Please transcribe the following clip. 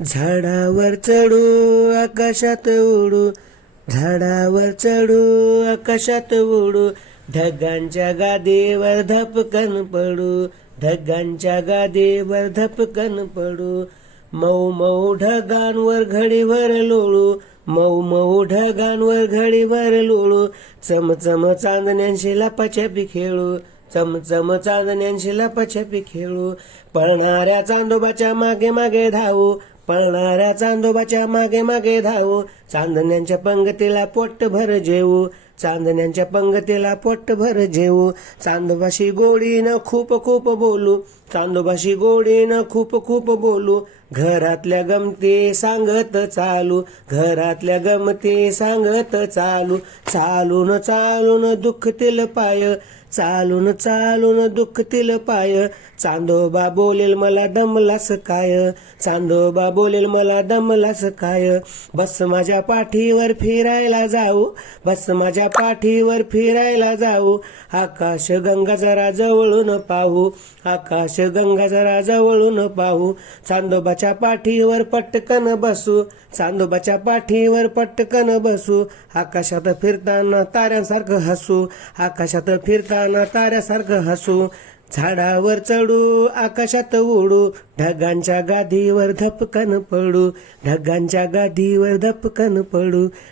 झाडावर चढू आकाशात उडू. झाडावर चढू आकाशात उडू. ढगांच्या गादीवर धपकन पडू. ढगांच्या गादीवर धपकन पडू. मऊ मऊ ढगांवर घडीवर लोळू. मऊ मऊ ढगांवर घडीवर लोळू. चमचम चांदण्यांशी लपाछपी खेळू. चमचम चांदण्यांशी लपाछपी खेळू. पळणाऱ्या चांदोबाच्या मागे मागे धावू. पळणाऱ्या चांदोबाच्या मागे मागे धावू. चांदण्यांच्या पंगतीला पोट भर जेवू चांदण्यांच्या पंगतीला पोट भर जेवू चांदोबाशी गोडीनं खूप खूप बोलू. चांदोबाशी गोडीनं खूप खूप बोलू. घरातल्या गमती सांगत चालू. घरातल्या गमती सांगत चालू. चालून चालून दुखतील पाय. चालून चालून दुखतील पाय. चांदोबा बोलेल मला दमलास काय? चांदोबा बोलेल मला दमलास काय? बस माझ्या पाठीवर फिरायला जाऊ. बस माझ्या पाठीवर फिरायला जाऊ. आकाश गंगा जरा जवळून पाहू. आकाश गंगा जरा जवळून पाहू. चांदोबाच्या पाठीवर पटकन बसू. चांदोबाच्या पाठीवर पटकन बसू. आकाशात फिरताना ताऱ्यांसारखं हसू. आकाशात असताना ताऱ्यासारखं हसू. झाडावर चढू आकाशात उडू. ढगांच्या गादीवर धपकन पडू. ढगांच्या गादीवर धपकन पडू.